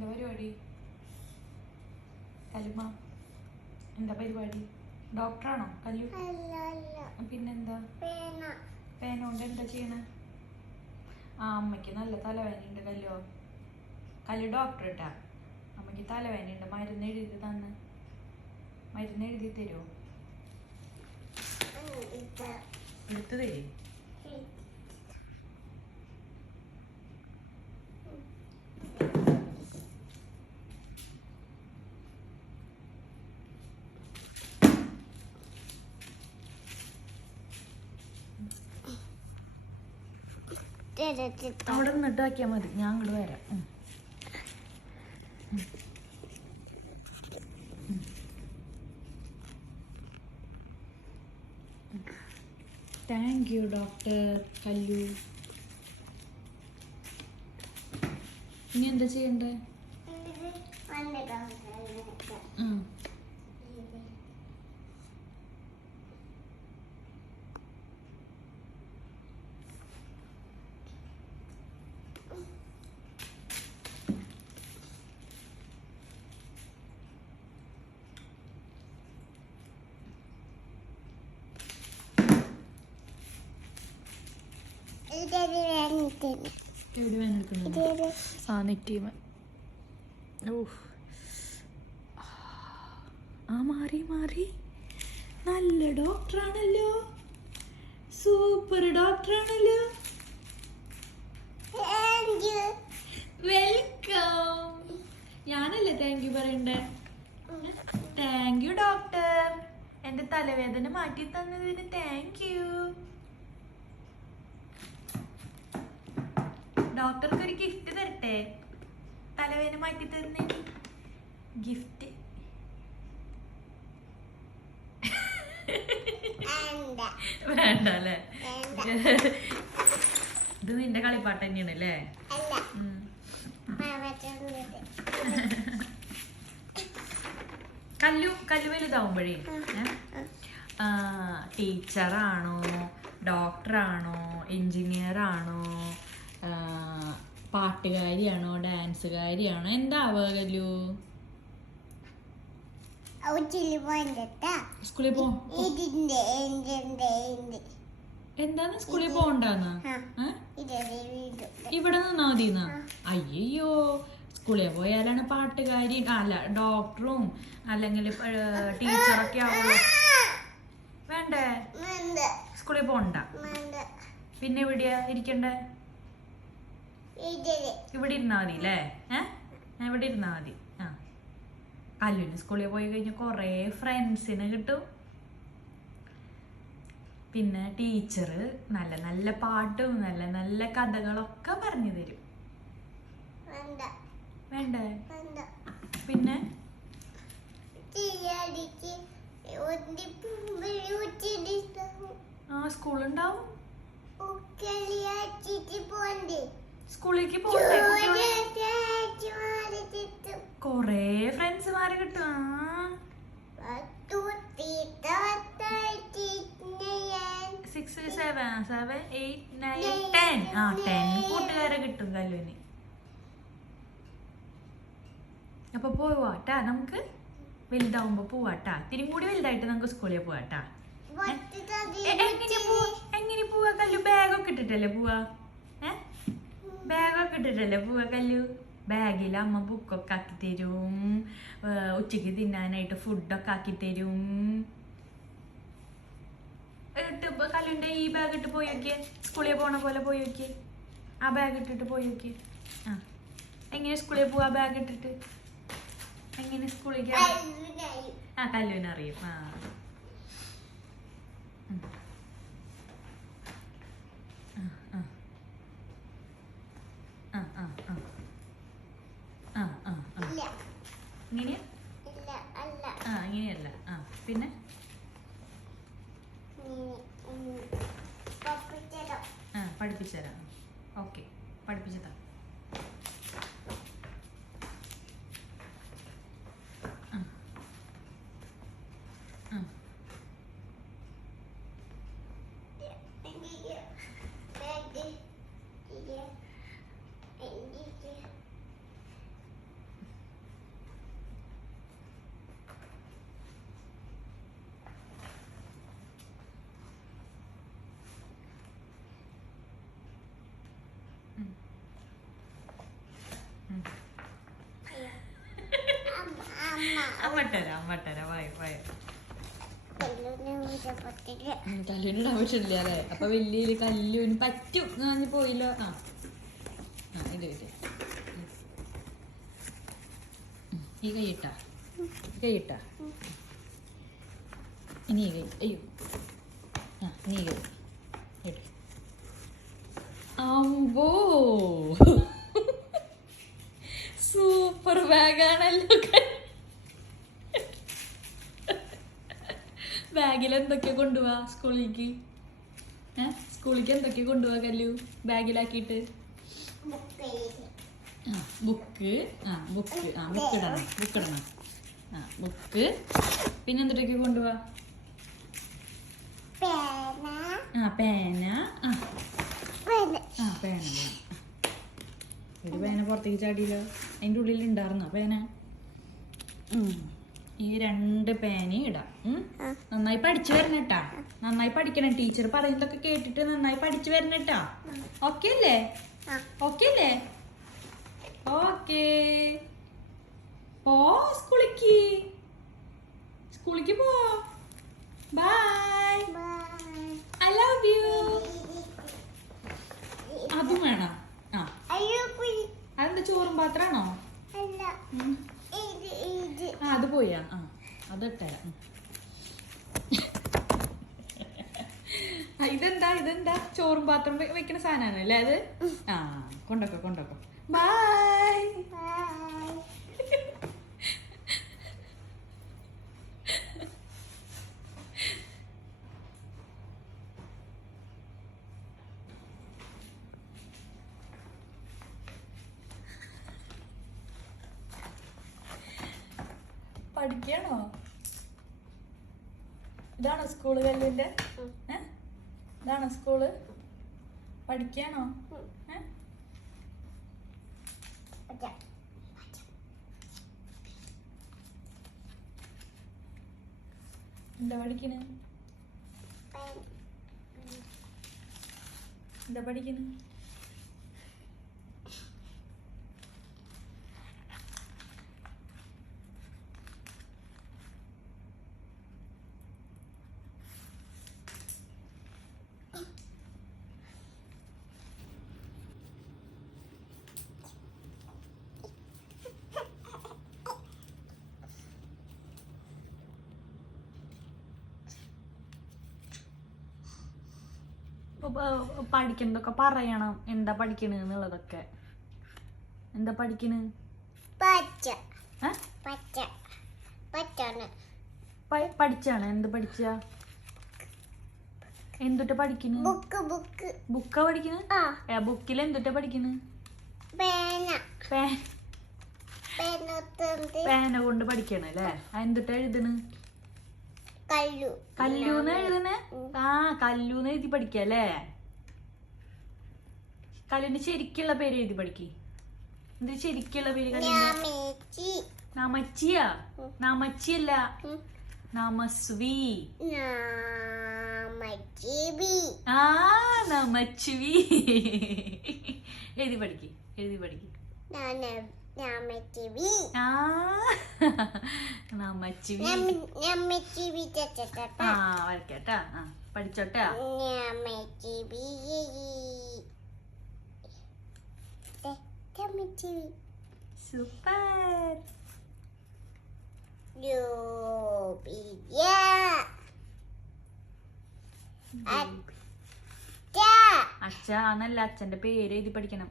എന്താ പരിപാടി? കലിമ. എന്താ പരിപാടി? ഡോക്ടറാണോ കലു? പിന്നെന്താ? പേന. കൊണ്ട് എന്താ ചെയ്യണ? ആ അമ്മയ്ക്ക് നല്ല തലവേദനയുണ്ട് കല്ലോ കല്ലു ഡോക്ടർ ഇട്ടാ. അമ്മയ്ക്ക് തലവേദനയുണ്ട്. മരുന്ന് എഴുതി തന്ന്. മരുന്ന് എഴുതി തരുമോ എടുത്തു തരേ അവിടെ നിന്നിട്ട് ആക്കിയാൽ മതി. ഞാൻ അങ്ങോട്ട് വരാം. Thank you doctor Kallu. ഇനി എന്താ ചെയ്യണ്ടേ? ഉം. എവിടെ വേനെടുക്കുന്നത് ആ നെറ്റീമ ഓഹ് ആ മാറി മാറി. നല്ല ഡോക്ടറാണല്ലോ. സൂപ്പർ ഡോക്ടറാണല്ലോ. വെൽക്കം. ഞാനല്ലേ താങ്ക് യു പറയണ്ടേ? താങ്ക് യു ഡോക്ടർ എന്റെ തലവേദന മാറ്റി തന്നതിന് താങ്ക് യു ഡോക്ടർക്ക് ഒരു ഗിഫ്റ്റ് തരട്ടെ? തലവേദന മാറ്റി തരുന്നേ? ഗിഫ്റ്റ് വേണ്ട. അല്ലേ? ഇത് നിന്റെ കളിപ്പാട്ട് തന്നെയാണ് അല്ലേ? കല്ലു കല്ലു വലുതാവുമ്പോഴേ ടീച്ചറാണോ? ഡോക്ടറാണോ? എഞ്ചിനീയർ ആണോ പാട്ടുകാരിയാണോ ഡാൻസുകാരിയാണോ? എന്താ കല്ലു? ഔച്ചിൽ പോയിട്ടാ സ്കൂളിൽ പോ എന്താണ് സ്കൂളിൽ വീട്. ഇവിടെ നിന്നാ മതിന്നാ? അയ്യോ സ്കൂളിൽ പോയാലാണ് പാട്ടുകാരി അല്ല ഡോക്ടറും അല്ലെങ്കിൽ ടീച്ചറൊക്കെ ആവുള്ളൂ. വേണ്ടേ? സ്കൂളിൽ പോണ്ട. പിന്നെ എവിടെയാ ഇരിക്കണ്ടേ? ഇവിടെ ഇരുന്നാ മതി അല്ലേ ഏഹ് ഇവിടെ ഇരുന്നാ മതി. ആ. അല്ലുവിന് സ്കൂളിൽ പോയി കഴിഞ്ഞാൽ കുറേ ഫ്രണ്ട്സിനെ കിട്ടും. പിന്നെ ടീച്ചർ നല്ല നല്ല പാട്ടും നല്ല നല്ല കഥകളൊക്കെ പറഞ്ഞു തരും. വേണ്ട. പിന്നെ? ആ സ്കൂളുണ്ടാവും സ്കൂളിലേക്ക് പോകണ്ടേ കുറേ ഫ്രണ്ട്സുമാരെ കിട്ടും. ആ. കൂട്ടുകാരെ കിട്ടും കല്ലുവിന് അപ്പൊ പോവാട്ടാ നമുക്ക്? വലുതാവുമ്പോ പോവാട്ടാ. തിരി കൂടി വലുതായിട്ട് നമുക്ക് സ്കൂളിൽ പോവാട്ടാ. എങ്ങനെ പോവാ എങ്ങനെ പോവാ കല്ലു? ബാഗൊക്കെ ഇട്ടിട്ടല്ലേ പോവാ? ബാഗൊക്കെ ഇട്ടിട്ടല്ലേ പോവാ കല്ലു? ബാഗിൽ അമ്മ ബുക്കൊക്കെ ആക്കി തരും. ഉച്ചയ്ക്ക് തിന്നാനായിട്ട് ഫുഡൊക്കെ ആക്കി തരും. ഇട്ട് ഇപ്പൊ ഈ ബാഗ് ഇട്ട് പോയി നോക്കിയേ. സ്കൂളിൽ പോണ പോലെ പോയി നോക്കിയേ. ആ ബാഗ് ഇട്ടിട്ട് പോയി നോക്കിയേ. ആ എങ്ങനെ സ്കൂളിൽ പോവാ ബാഗ് ഇട്ടിട്ട്? എങ്ങനെ സ്കൂളിലേക്ക്? ആ കല്ലുവിനറിയും ആ ഉം. ആ, ആ. ആ, ആ, ആ. ആ, ആ, ആ. ഇല്ല ഇങ്ങനെയാ ഇല്ല അല്ല ആ ഇങ്ങനെയല്ല ആ പിന്നെ പപ്പിച്ചതോ ആ പഠിപ്പിച്ചു തരാം. ഓക്കെ. പഠിപ്പിച്ചു തരാം. അമ്മട്ടരാ ആവശ്യമില്ല അല്ലേ? അപ്പൊ വലിയ കല്ലൂന് പറ്റും എന്ന് പോയില്ല. ആ. ആ ഇത് പറ്റും ഈ കൈയിട്ട ഇട്ട. ഇനി കൈ. അയ്യോ. ആ നീ കൈ. അമ്പോ. സൂപ്പർ ബാഗാണല്ലോ. ബാഗിൽ എന്തൊക്കെ കൊണ്ടുപോവാ സ്കൂളിലേക്ക്? സ്കൂളിലേക്ക് എന്തൊക്കെ കൊണ്ടുപോവാ കല്ലു? ബാഗിലാക്കിയിട്ട്? ആ ബുക്ക്. ആ ബുക്ക്. ആ ബുക്ക് ഇടണം. ബുക്ക് ഇടണം. ആ ബുക്ക്. പിന്നെ എന്തൊക്കെ കൊണ്ടുപോവാ പേന. ആ പേന. ആ പേന ആ പേന പേന ഒരു പേന പുറത്തേക്ക് ചാടിയില്ല. അതിന്റെ ഉള്ളിൽ ഉണ്ടായിരുന്നു. പേന ഞാൻ ഈ രണ്ട് പേനയും ഇടാം. നന്നായി പഠിച്ചു വരണട്ടാ നന്നായി പഠിക്കണം. ടീച്ചർ പറയുന്നതൊക്കെ കേട്ടിട്ട് നന്നായി പഠിച്ചു വരണട്ടാ ഓക്കെ അല്ലേ? ഓക്കെ അല്ലേ ഓക്കെ പോ സ്കൂളിക്ക് സ്കൂളിക്ക് പോ bye bye I love you അതും വേണം ആ അയ്യോ കുഴി അതെന്താ ചോറും പാത്രാണോ അല്ല ഉം. ഇത് ഇത് ആ അത് പോയാ? ആ ഇതെന്താ ഇതെന്താ? ചോറും പാത്രം വെക്കുന്ന സാധനമാണ് അല്ലേ അത്? ആ കൊണ്ടൊക്കെ കൊണ്ടൊക്കെ. ബൈ പഠിക്കണോ ഇതാണോ സ്കൂൾ കല്ലിന്റെ? ഇതാണോ സ്കൂൾ പഠിക്കണോ എന്താ പഠിക്കണ്? എന്താ പഠിക്കണ്? പഠിക്കുന്നതൊക്കെ പറയണം. എന്താ പഠിക്കണ് എന്നുള്ളതൊക്കെ. എന്താ പഠിക്കണ്? പച്ച. ഏ? പച്ച. പച്ചാണ്. പ- പഠിച്ചാണ്. എന്ത് പഠിച്ച? എന്തുട്ട പഠിക്കണ്? Book book. ബുക്കാ പഠിക്കണ്? ആ. ബുക്കിൽ എന്തുട്ട പഠിക്കണ്? പേന. പേന പേനത്തുണ്ട് പേന കൊണ്ട് പഠിക്കണല്ലേ? എന്തുട്ട എഴുതണ്? കല്ലൂന്ന് എഴുതണേ ആ കല്ലൂന്ന് എഴുതി പഠിക്കല്ലേ കല്ലുവിന്റെ ശരിക്കുള്ള പേര് എഴുതി പഠിക്ക്. എന്ത് ശരിക്കുള്ള പേര് നമച്ചിയാ? നമച്ചിയല്ല. നാമസ്വി. ആ നമച്ചുവി എഴുതി പഠിക്ക് എഴുതി പഠിക്ക്. ചച്ചട്ട ആ വരക്കട്ടാ. പഠിച്ചോട്ടാ. സൂപ്പർ. അച്ഛ. അച്ഛ അച്ഛന്റെ പേര് എഴുതി പഠിക്കണം.